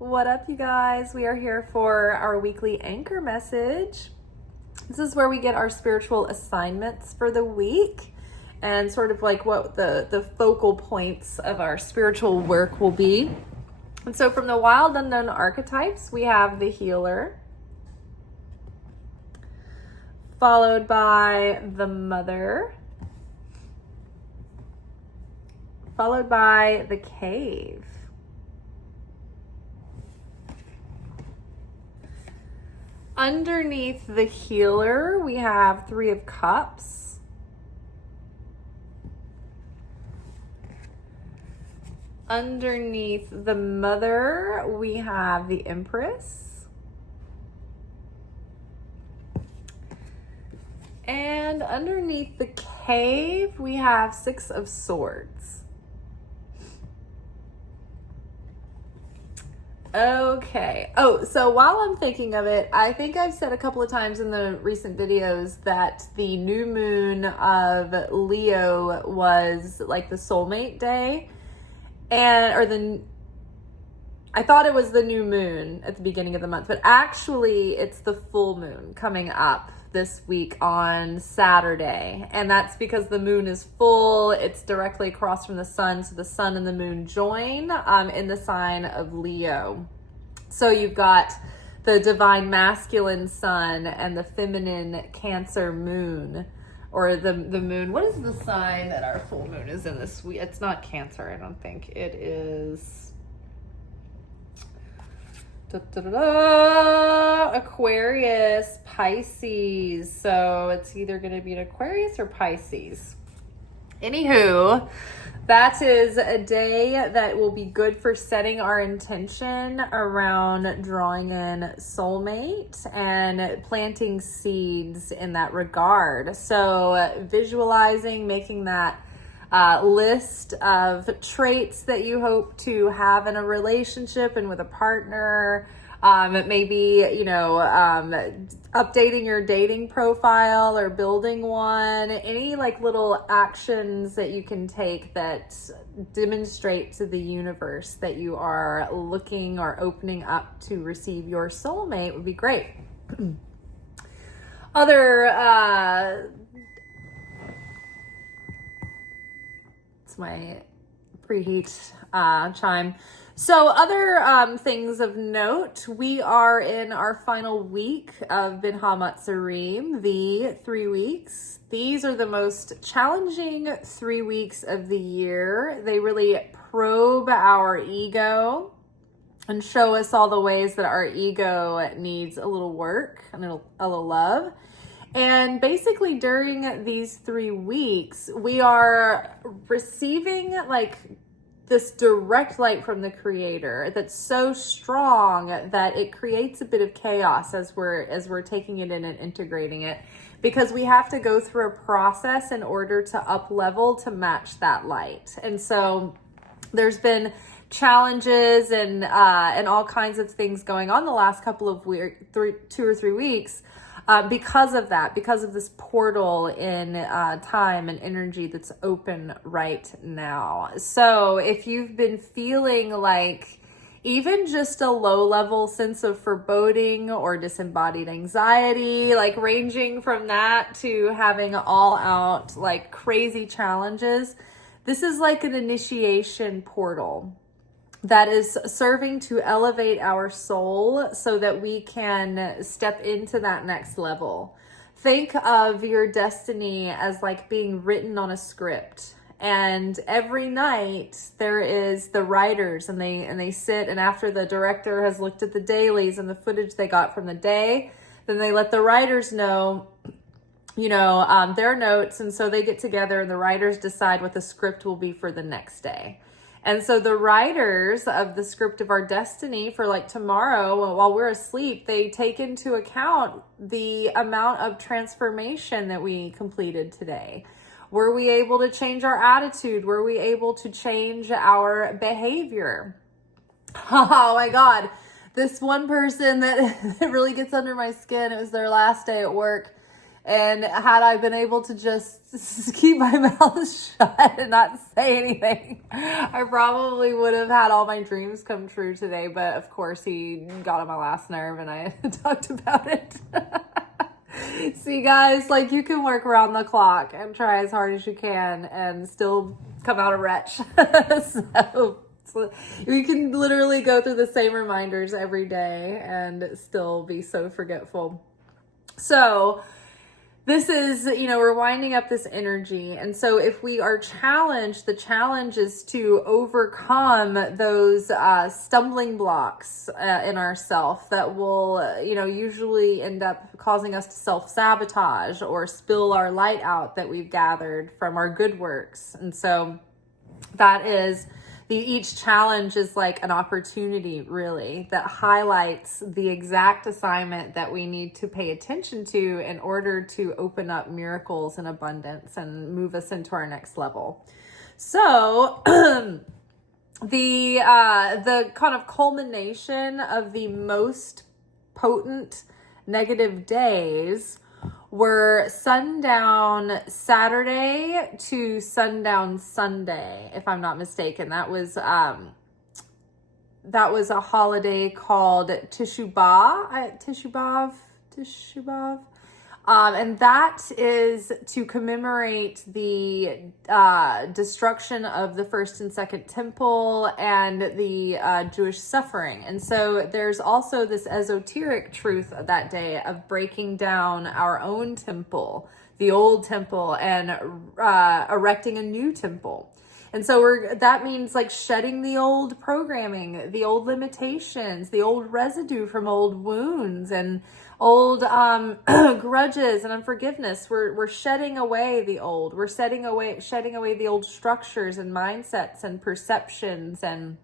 What up, you guys? We are here for our weekly anchor message. This is where we get our spiritual assignments for the week and sort of like what the focal points of our spiritual work will be. And so from the wild unknown archetypes, we have the healer, followed by the mother, followed by the cave, underneath the healer, we have Three of Cups. Underneath the mother, we have the Empress. And underneath the cave, we have Six of Swords. Okay. Oh, so while I'm thinking of it, I think I've said a couple of times in the recent videos that the new moon of Leo was like the soulmate day. I thought it was the new moon at the beginning of the month, but actually it's the full moon coming up this week on Saturday. And that's because the moon is full. It's directly across from the sun. So the sun and the moon join in the sign of Leo. So you've got the divine masculine sun and the feminine Cancer moon, or the moon. What is the sign that our full moon is in this week? It's not Cancer, I don't think. It is Aquarius, Pisces. So it's either going to be an Aquarius or Pisces. Anywho, that is a day that will be good for setting our intention around drawing in soulmate and planting seeds in that regard. So visualizing, making that list of traits that you hope to have in a relationship and with a partner. Maybe, updating your dating profile or building one, any like little actions that you can take that demonstrate to the universe that you are looking or opening up to receive your soulmate would be great. It's my preheat chime. So other things of note, we are in our final week of Bin HaMatzarim, the 3 weeks. These are the most challenging 3 weeks of the year. They really probe our ego and show us all the ways that our ego needs a little work and a little love. And basically during these 3 weeks, we are receiving like this direct light from the Creator that's so strong that it creates a bit of chaos as we're taking it in and integrating it, because we have to go through a process in order to up level to match that light. And so there's been challenges and all kinds of things going on the last couple of 2 or 3 weeks. Because of that, because of this portal in time and energy that's open right now. So if you've been feeling like even just a low level sense of foreboding or disembodied anxiety, like ranging from that to having all out like crazy challenges, this is like an initiation portal that is serving to elevate our soul so that we can step into that next level. Think of your destiny as like being written on a script. And every night there is the writers and they sit, and after the director has looked at the dailies and the footage they got from the day, then they let the writers know their notes. And so they get together and the writers decide what the script will be for the next day. And so the writers of the script of our destiny for like tomorrow, while we're asleep, they take into account the amount of transformation that we completed today. Were we able to change our attitude? Were we able to change our behavior? Oh my God. This one person that really gets under my skin, it was their last day at work. And had I been able to just keep my mouth shut and not say anything, I probably would have had all my dreams come true today. But of course, he got on my last nerve and I talked about it. See, guys, like, you can work around the clock and try as hard as you can and still come out a wretch. So we can literally go through the same reminders every day and still be so forgetful. So this is, we're winding up this energy. And so if we are challenged, the challenge is to overcome those stumbling blocks in ourself that will, usually end up causing us to self-sabotage or spill our light out that we've gathered from our good works. And so that is... each challenge is like an opportunity, really, that highlights the exact assignment that we need to pay attention to in order to open up miracles and abundance and move us into our next level. So the kind of culmination of the most potent negative days were sundown Saturday to sundown Sunday, if I'm not mistaken. That was a holiday called Tishu B'Av. And that is to commemorate the destruction of the first and second temple and the Jewish suffering. And so there's also this esoteric truth of that day of breaking down our own temple, the old temple, and erecting a new temple. And so that means like shedding the old programming, the old limitations, the old residue from old wounds and old grudges and unforgiveness. We're shedding away the old. We're shedding away the old structures and mindsets and perceptions and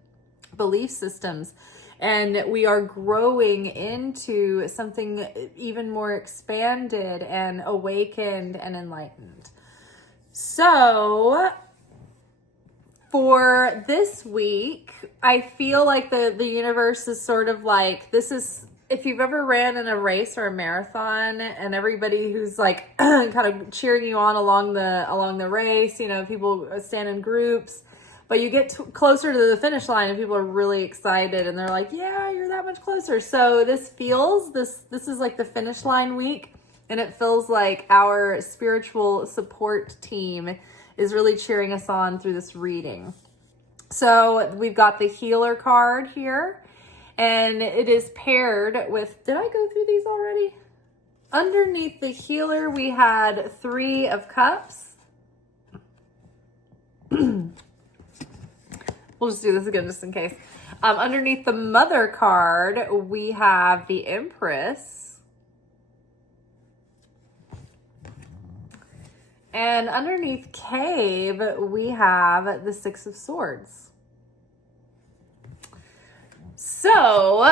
belief systems. And we are growing into something even more expanded and awakened and enlightened. So for this week, I feel like the universe is sort of like, this is, if you've ever ran in a race or a marathon and everybody who's like kind of cheering you on along the race, people stand in groups, but you get closer to the finish line and people are really excited and they're like, yeah, you're that much closer. So this is like the finish line week, and it feels like our spiritual support team is really cheering us on through this reading. So we've got the healer card here. And it is paired with, did I go through these already? Underneath the healer, we had 3 of Cups. We'll just do this again just in case. Underneath the Mother card, we have the Empress. And underneath Cave, we have the 6 of Swords. So,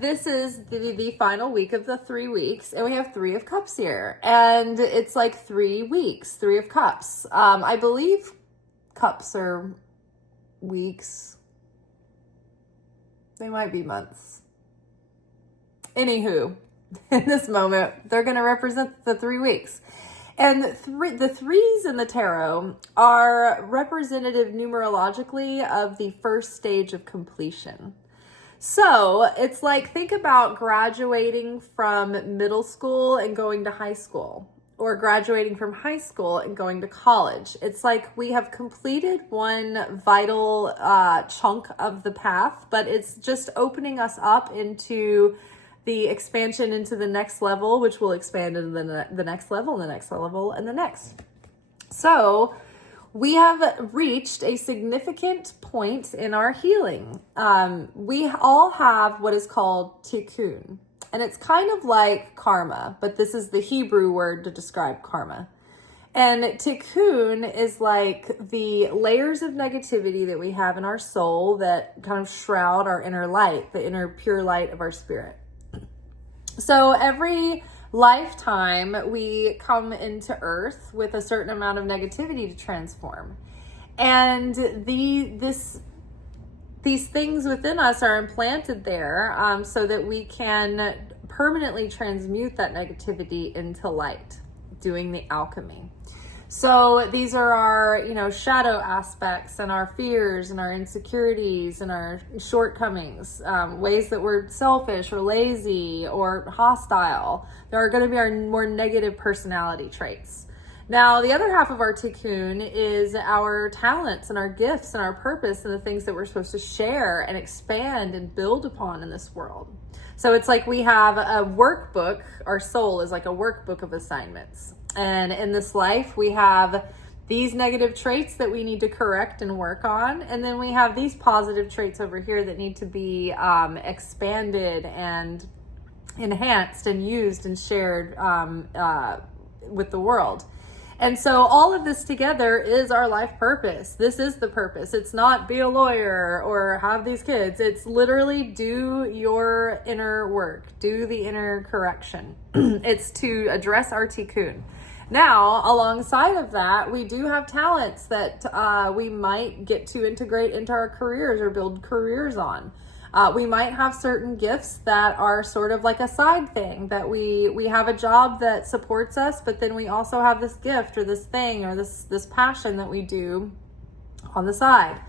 this is the final week of the 3 weeks, and we have 3 of Cups here, and it's like 3 weeks, 3 of Cups. I believe cups are weeks. They might be months. Anywho, in this moment, they're going to represent the 3 weeks. And the 3s in the tarot are representative numerologically of the first stage of completion. So it's like, think about graduating from middle school and going to high school, or graduating from high school and going to college. It's like we have completed one vital chunk of the path, but it's just opening us up into the expansion into the next level, which will expand into the next level and the next level and the next. So we have reached a significant point in our healing. We all have what is called Tikkune, and it's kind of like karma, but this is the Hebrew word to describe karma. And Tikkune is like the layers of negativity that we have in our soul that kind of shroud our inner light, the inner pure light of our spirit. So every lifetime we come into earth with a certain amount of negativity to transform, and these things within us are implanted there so that we can permanently transmute that negativity into light. doing the alchemy. So these are our, shadow aspects and our fears and our insecurities and our shortcomings, ways that we're selfish or lazy or hostile. There are going to be our more negative personality traits. Now, the other half of our tikkun is our talents and our gifts and our purpose and the things that we're supposed to share and expand and build upon in this world. So it's like we have a workbook. Our soul is like a workbook of assignments. And in this life, we have these negative traits that we need to correct and work on. And then we have these positive traits over here that need to be expanded and enhanced and used and shared with the world. And so all of this together is our life purpose. This is the purpose. It's not be a lawyer or have these kids. It's literally do your inner work, do the inner correction. It's to address our tikkun. Now, alongside of that, we do have talents that we might get to integrate into our careers or build careers on. We might have certain gifts that are sort of like a side thing, that we have a job that supports us, but then we also have this gift or this thing or this passion that we do on the side.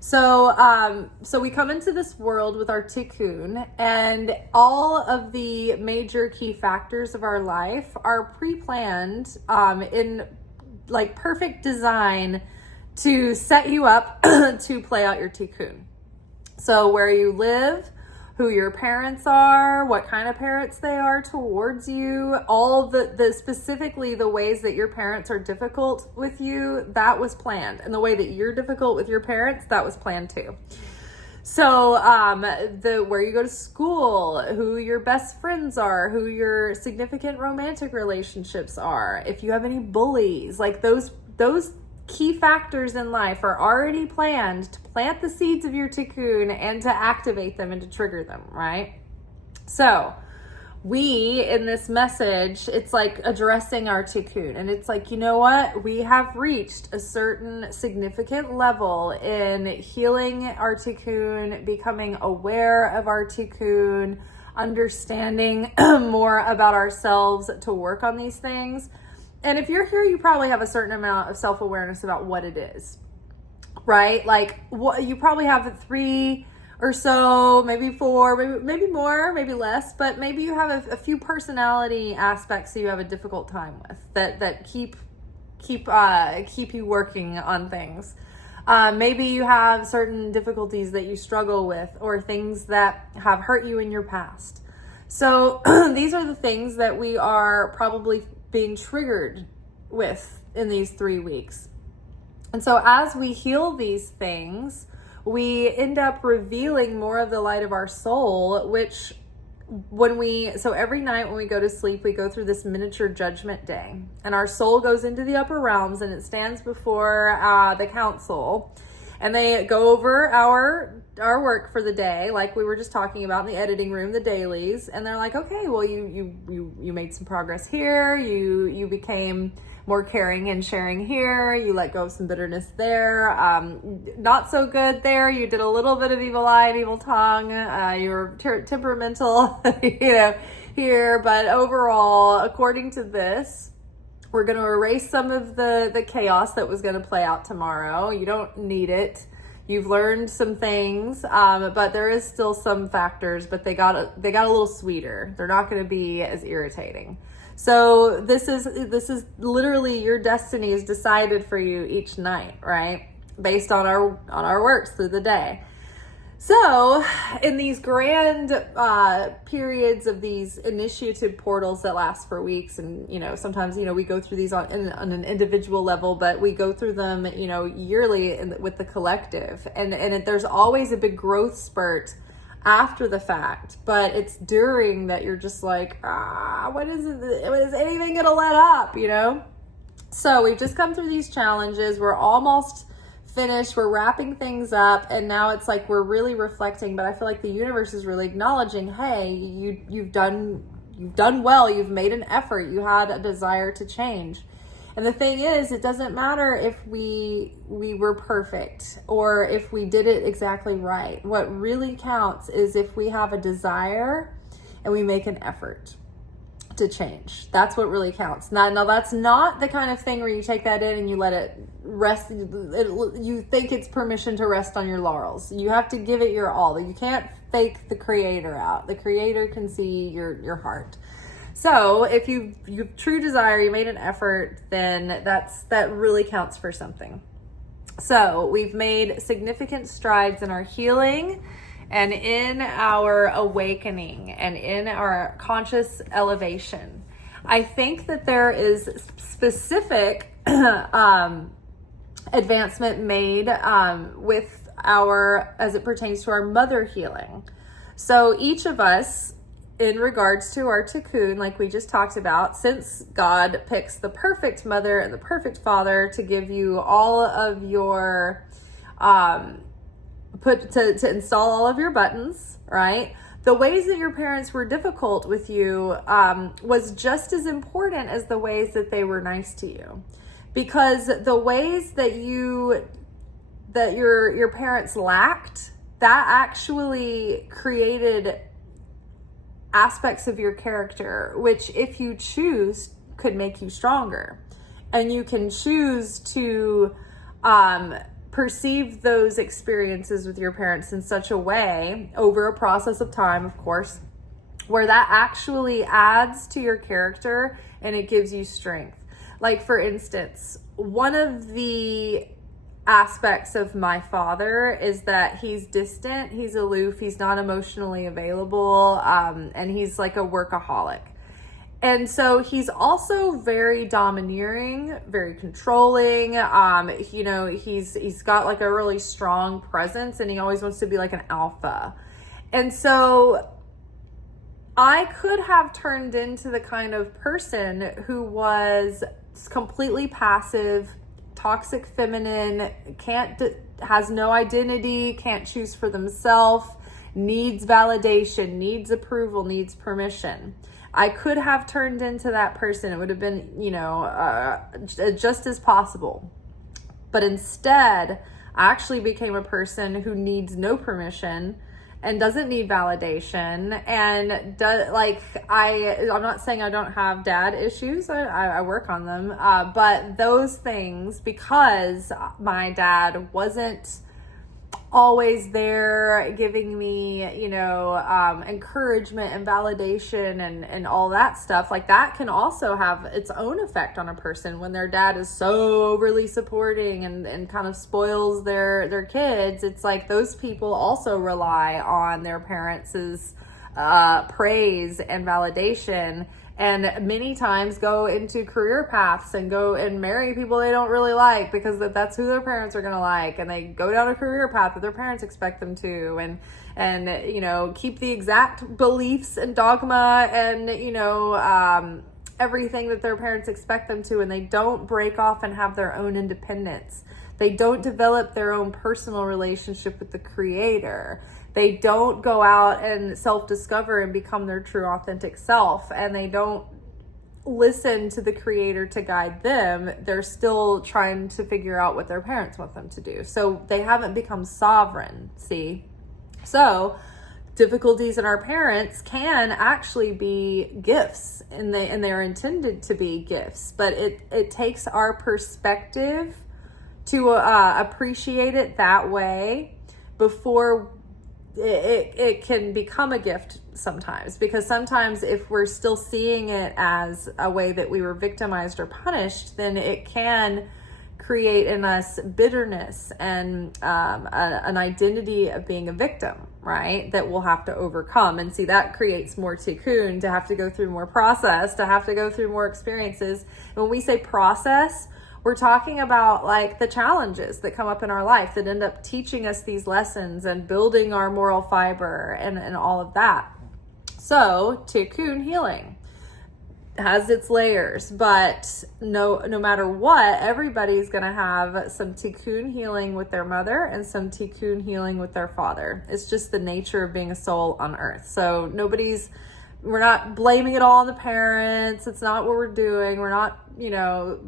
So we come into this world with our tikkun, and all of the major key factors of our life are pre-planned in like perfect design to set you up to play out your tikkun. So where you live, who your parents are, what kind of parents they are towards you, all the specifically the ways that your parents are difficult with you, that was planned. And the way that you're difficult with your parents, that was planned too. So where you go to school, who your best friends are, who your significant romantic relationships are, if you have any bullies, like those key factors in life are already planned to plant the seeds of your tikkun and to activate them and to trigger them, right? So we, in this message, it's like addressing our tikkun, and it's like, you know what? We have reached a certain significant level in healing our tikkun, becoming aware of our tikkun, understanding more about ourselves to work on these things. And if you're here, you probably have a certain amount of self-awareness about what it is, right? Like what you probably have 3 or so, maybe 4, maybe more, maybe less, but maybe you have a few personality aspects that you have a difficult time with that keep you working on things. Maybe you have certain difficulties that you struggle with or things that have hurt you in your past. So these are the things that we are probably being triggered with in these 3 weeks. And so as we heal these things, we end up revealing more of the light of our soul, which so every night when we go to sleep, we go through this miniature judgment day, and our soul goes into the upper realms and it stands before the council, and they go over our work for the day, like we were just talking about in the editing room, the dailies, and they're like, okay, well, you made some progress here, you became more caring and sharing here, you let go of some bitterness there, not so good there, you did a little bit of evil eye and evil tongue, you were temperamental, here, but overall, according to this, we're going to erase some of the chaos that was going to play out tomorrow. You don't need it. You've learned some things, but there is still some factors, but they got a little sweeter. They're not going to be as irritating. So this is literally your destiny is decided for you each night, right? Based on our works through the day. So in these grand periods of these initiative portals that last for weeks, and sometimes we go through these on an individual level, but we go through them yearly with the collective, and there's always a big growth spurt after the fact, but it's during that you're just like, when is anything gonna let up, So we've just come through these challenges. We're almost finished, we're wrapping things up, and now it's like we're really reflecting, but I feel like the universe is really acknowledging, hey, you've done well, you've made an effort, you had a desire to change. And the thing is, it doesn't matter if we were perfect or if we did it exactly right. What really counts is if we have a desire and we make an effort to change. That's what really counts. Now that's not the kind of thing where you take that in and you let it rest. You think it's permission to rest on your laurels. You have to give it your all. You can't fake the creator out. The creator can see your heart. So if you have true desire, you made an effort, then that really counts for something. So we've made significant strides in our healing and in our awakening and in our conscious elevation. I think that there is specific advancement made with as it pertains to our mother healing. So each of us, in regards to our tikkun, like we just talked about, since God picks the perfect mother and the perfect father to give you all of your to install all of your buttons, right? The ways that your parents were difficult with you was just as important as the ways that they were nice to you, because the ways that your parents lacked, that actually created aspects of your character, which if you choose could make you stronger. And you can choose to perceive those experiences with your parents in such a way over a process of time, of course, where that actually adds to your character and it gives you strength. Like, for instance, one of the aspects of my father is that he's distant, he's aloof, he's not emotionally available, and he's like a workaholic. And so he's also very domineering, very controlling. He's got like a really strong presence, and he always wants to be like an alpha. And so I could have turned into the kind of person who was completely passive, toxic feminine, has no identity, can't choose for themselves, needs validation, needs approval, needs permission. I could have turned into that person. It would have been, just as possible. But instead, I actually became a person who needs no permission and doesn't need validation. And I'm not saying I don't have dad issues. I work on them. But those things, because my dad wasn't always there giving me, encouragement and validation and all that stuff, like that can also have its own effect on a person when their dad is so overly supporting and kind of spoils their kids. It's like those people also rely on their parents' praise and validation, and many times go into career paths and go and marry people they don't really like because that's who their parents are going to like, and they go down a career path that their parents expect them to, and keep the exact beliefs and dogma and everything that their parents expect them to, and they don't break off and have their own independence. They don't develop their own personal relationship with the creator. They don't go out and self-discover and become their true authentic self, and they don't listen to the creator to guide them. They're still trying to figure out what their parents want them to do. So they haven't become sovereign, see? So difficulties in our parents can actually be gifts, and they're intended to be gifts, but it takes our perspective to appreciate it that way before it can become a gift sometimes. Because sometimes if we're still seeing it as a way that we were victimized or punished, then it can create in us bitterness and an identity of being a victim, right? That we'll have to overcome. And see, that creates more tikkun, to have to go through more process, to have to go through more experiences. And when we say process, we're talking about like the challenges that come up in our life that end up teaching us these lessons and building our moral fiber and all of that. So tikkun healing has its layers, but no matter what, everybody's going to have some tikkun healing with their mother and some tikkun healing with their father. It's just the nature of being a soul on earth. So we're not blaming it all on the parents. It's not what we're doing. We're not,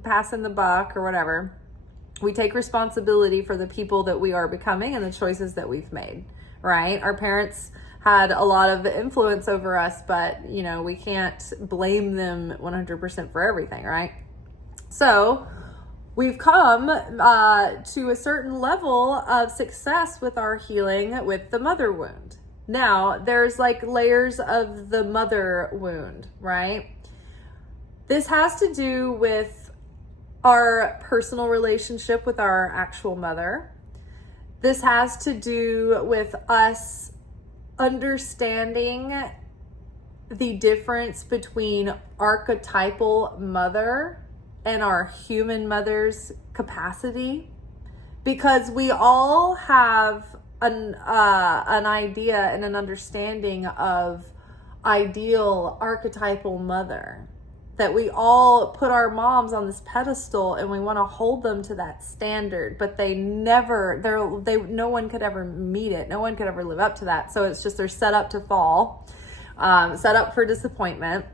passing the buck or whatever. We take responsibility for the people that we are becoming and the choices that we've made, right? Our parents had a lot of influence over us, but you know, we can't blame them 100% for everything, right? So we've come to a certain level of success with our healing with the mother wound. Now, there's like layers of the mother wound, right? This has to do with our personal relationship with our actual mother. This has to do with us understanding the difference between archetypal mother and our human mother's capacity, because we all have an idea and an understanding of ideal archetypal mother, that we all put our moms on this pedestal and we want to hold them to that standard, but no one could ever meet it. No one could ever live up to that. So it's just, they're set up to fall, set up for disappointment.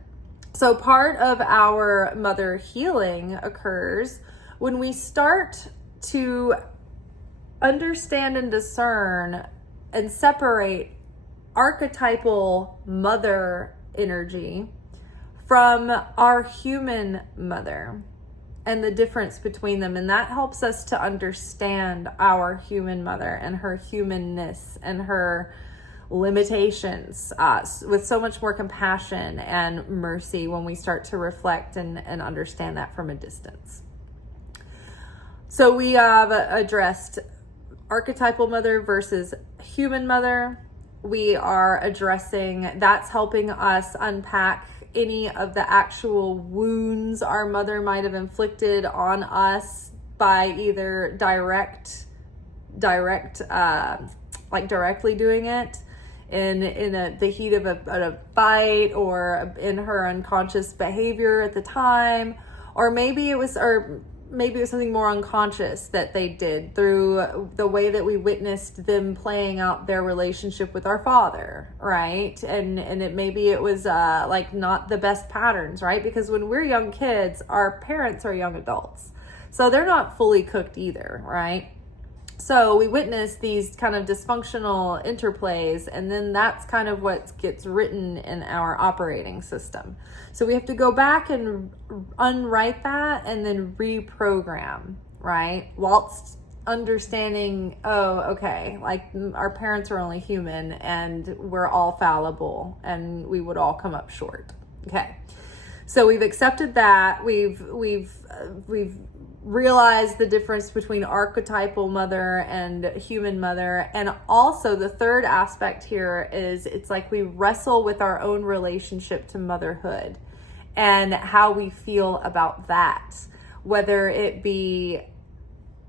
So part of our mother healing occurs when we start to understand and discern and separate archetypal mother energy from our human mother and the difference between them. And that helps us to understand our human mother and her humanness and her limitations with so much more compassion and mercy when we start to reflect and understand that from a distance. So we have addressed archetypal mother versus human mother. We are addressing, that's helping us unpack any of the actual wounds our mother might have inflicted on us by either directly doing it in the heat of a fight, or in her unconscious behavior at the time, or maybe it was something more unconscious that they did through the way that we witnessed them playing out their relationship with our father, right? And maybe it was like not the best patterns, right? Because when we're young kids, our parents are young adults, so they're not fully cooked either, right? So we witness these kind of dysfunctional interplays, and then that's kind of what gets written in our operating system. So we have to go back and unwrite that and then reprogram, right? Whilst understanding, oh, okay, like our parents are only human and we're all fallible and we would all come up short. Okay. So we've accepted that. We've realize the difference between archetypal mother and human mother. And also the third aspect here is, it's like we wrestle with our own relationship to motherhood and how we feel about that, whether it be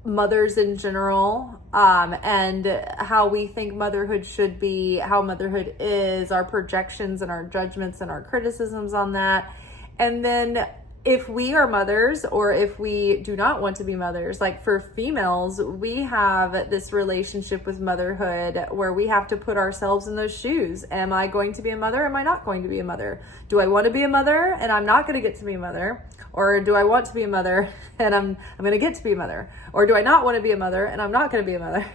mothers in general, and how we think motherhood should be, how motherhood is, our projections and our judgments and our criticisms on that. And then if we are mothers, or if we do not want to be mothers, like for females, we have this relationship with motherhood where we have to put ourselves in those shoes. Am I going to be a mother? Am I not going to be a mother? Do I want to be a mother and I'm not going to get to be a mother? Or do I want to be a mother and I'm going to get to be a mother? Or do I not want to be a mother and I'm not going to be a mother?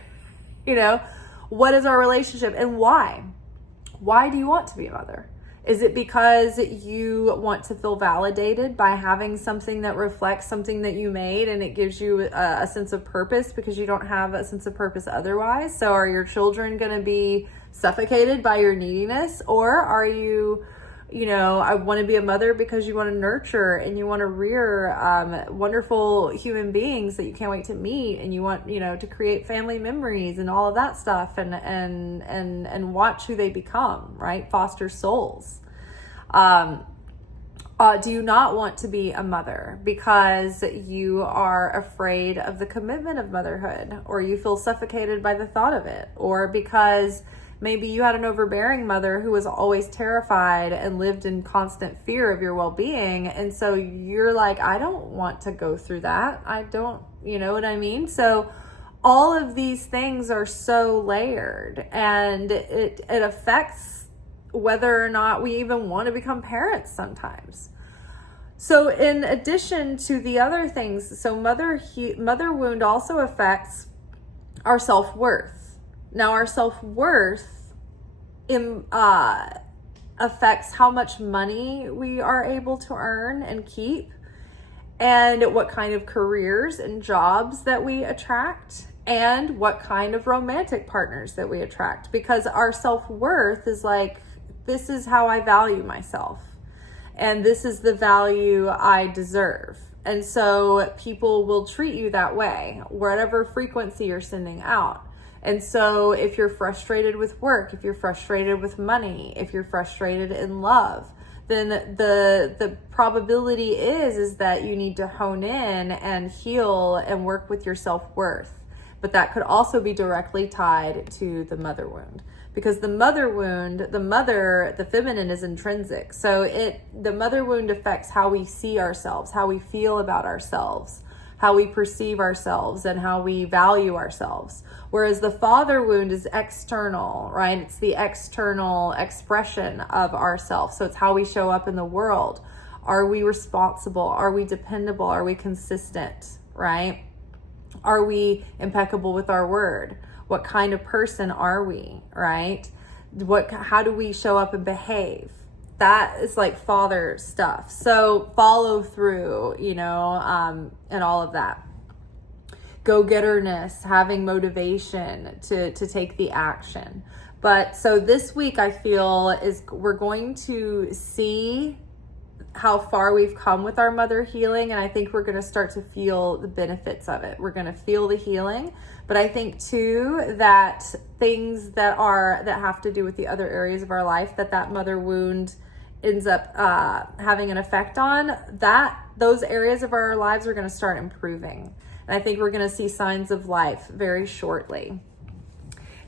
You know, what is our relationship and why? Why do you want to be a mother? Is it because you want to feel validated by having something that reflects something that you made and it gives you a sense of purpose because you don't have a sense of purpose otherwise? So are your children going to be suffocated by your neediness? Or are you, I want to be a mother because you want to nurture and you want to rear wonderful human beings that you can't wait to meet, and you want, to create family memories and all of that stuff, and watch who they become, right? Foster souls. Do you not want to be a mother because you are afraid of the commitment of motherhood, or you feel suffocated by the thought of it, or because maybe you had an overbearing mother who was always terrified and lived in constant fear of your well-being. And so you're like, I don't want to go through that. I don't, you know what I mean? So all of these things are so layered, and it affects whether or not we even want to become parents sometimes. So in addition to the other things, so mother wound also affects our self-worth. Now, our self-worth affects how much money we are able to earn and keep, and what kind of careers and jobs that we attract, and what kind of romantic partners that we attract. Because our self-worth is like, this is how I value myself, and this is the value I deserve. And so people will treat you that way, whatever frequency you're sending out. And so if you're frustrated with work, if you're frustrated with money, if you're frustrated in love, then the probability is that you need to hone in and heal and work with your self-worth. But that could also be directly tied to the mother wound, because the mother wound, the feminine is intrinsic. So the mother wound affects how we see ourselves, how we feel about ourselves, how we perceive ourselves, and how we value ourselves. Whereas the father wound is external, right? It's the external expression of ourselves. So it's how we show up in the world. Are we responsible? Are we dependable? Are we consistent, right? Are we impeccable with our word? What kind of person are we, right? How do we show up and behave? That is like father stuff. So follow through, and all of that. Go-getterness, having motivation to take the action. But so this week I feel we're going to see how far we've come with our mother healing, and I think we're going to start to feel the benefits of it. We're going to feel the healing, but I think too that things that have to do with the other areas of our life that mother wound ends up having an effect on, those areas of our lives are going to start improving. And I think we're going to see signs of life very shortly.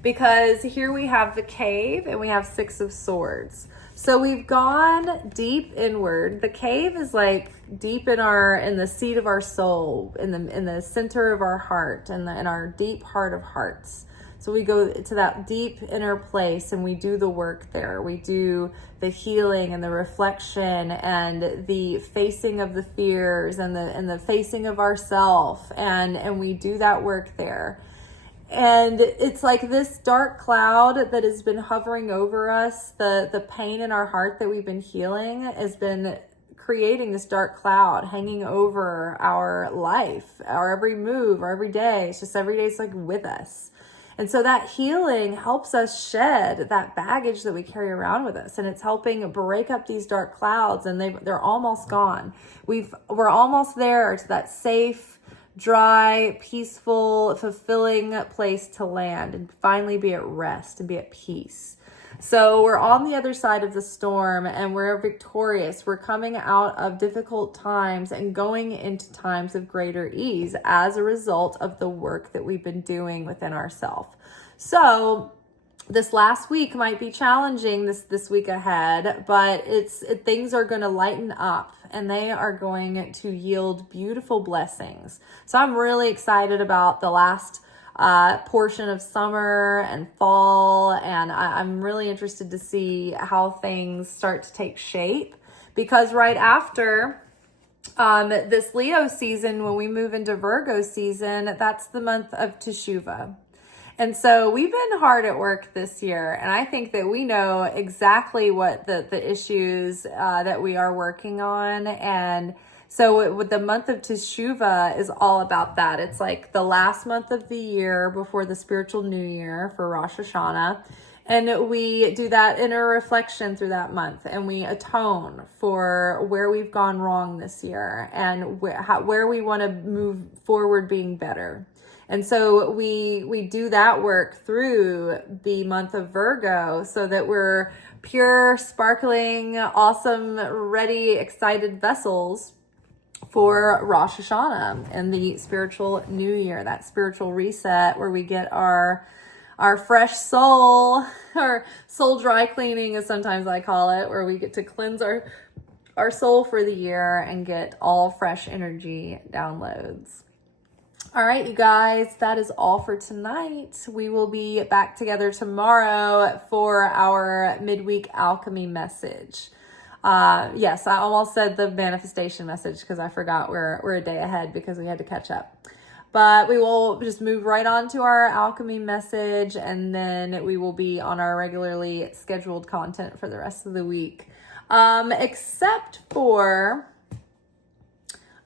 Because here we have the cave and we have 6 of Swords. So we've gone deep inward. The cave is like deep in the seat of our soul, in the center of our heart, in our deep heart of hearts. So we go to that deep inner place and we do the work there. We do the healing and the reflection and the facing of the fears and the facing of ourself, and we do that work there. And it's like this dark cloud that has been hovering over us, the pain in our heart that we've been healing has been creating this dark cloud hanging over our life, our every move, our every day. It's just every day it's like with us. And so that healing helps us shed that baggage that we carry around with us. And it's helping break up these dark clouds, and they're almost gone. We're almost there to that safe, dry, peaceful, fulfilling place to land and finally be at rest and be at peace. So we're on the other side of the storm and we're victorious. We're coming out of difficult times and going into times of greater ease as a result of the work that we've been doing within ourselves. So this last week might be challenging, this week ahead, but things are going to lighten up and they are going to yield beautiful blessings. So I'm really excited about the last portion of summer and fall, and I'm really interested to see how things start to take shape, because right after this Leo season, when we move into Virgo season, that's the month of Teshuvah. And so we've been hard at work this year, and I think that we know exactly what the issues that we are working on. And so with the month of Teshuvah is all about that. It's like the last month of the year before the spiritual new year for Rosh Hashanah. And we do that inner reflection through that month, and we atone for where we've gone wrong this year and where we want to move forward being better. And so we do that work through the month of Virgo so that we're pure, sparkling, awesome, ready, excited vessels for Rosh Hashanah and the spiritual new year, that spiritual reset where we get our fresh soul, our soul dry cleaning is sometimes I call it, where we get to cleanse our soul for the year and get all fresh energy downloads. All right, you guys, that is all for tonight. We will be back together tomorrow for our midweek alchemy message. Yes, I almost said the manifestation message because I forgot we're a day ahead because we had to catch up. But we will just move right on to our alchemy message, and then we will be on our regularly scheduled content for the rest of the week. Except for,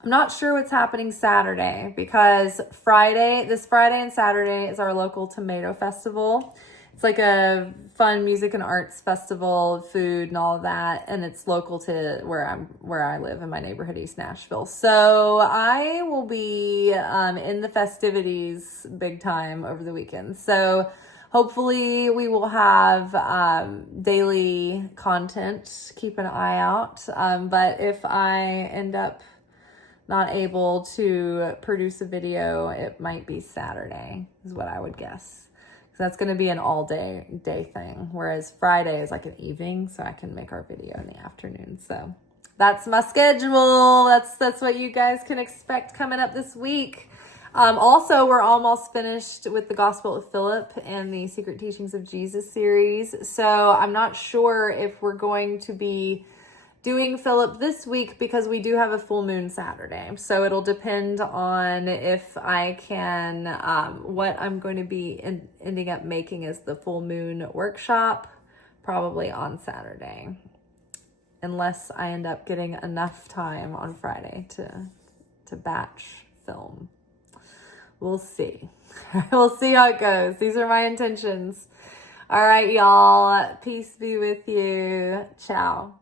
I'm not sure what's happening Saturday, because this Friday and Saturday is our local tomato festival. It's like a fun music and arts festival, food and all of that, and it's local to where I live in my neighborhood, East Nashville. So I will be in the festivities big time over the weekend. So hopefully we will have daily content. Keep an eye out. But if I end up not able to produce a video, it might be Saturday, is what I would guess. That's going to be an all day thing, whereas Friday is like an evening, so I can make our video in the afternoon. So that's my schedule. That's what you guys can expect coming up this week. Also, we're almost finished with the Gospel of Philip and the Secret Teachings of Jesus series. So I'm not sure if we're going to be doing Philip this week, because we do have a full moon Saturday. So it'll depend on if I can, what I'm going to be ending up making as the full moon workshop, probably on Saturday, unless I end up getting enough time on Friday to batch film. We'll see. We'll see how it goes. These are my intentions. All right, y'all. Peace be with you. Ciao.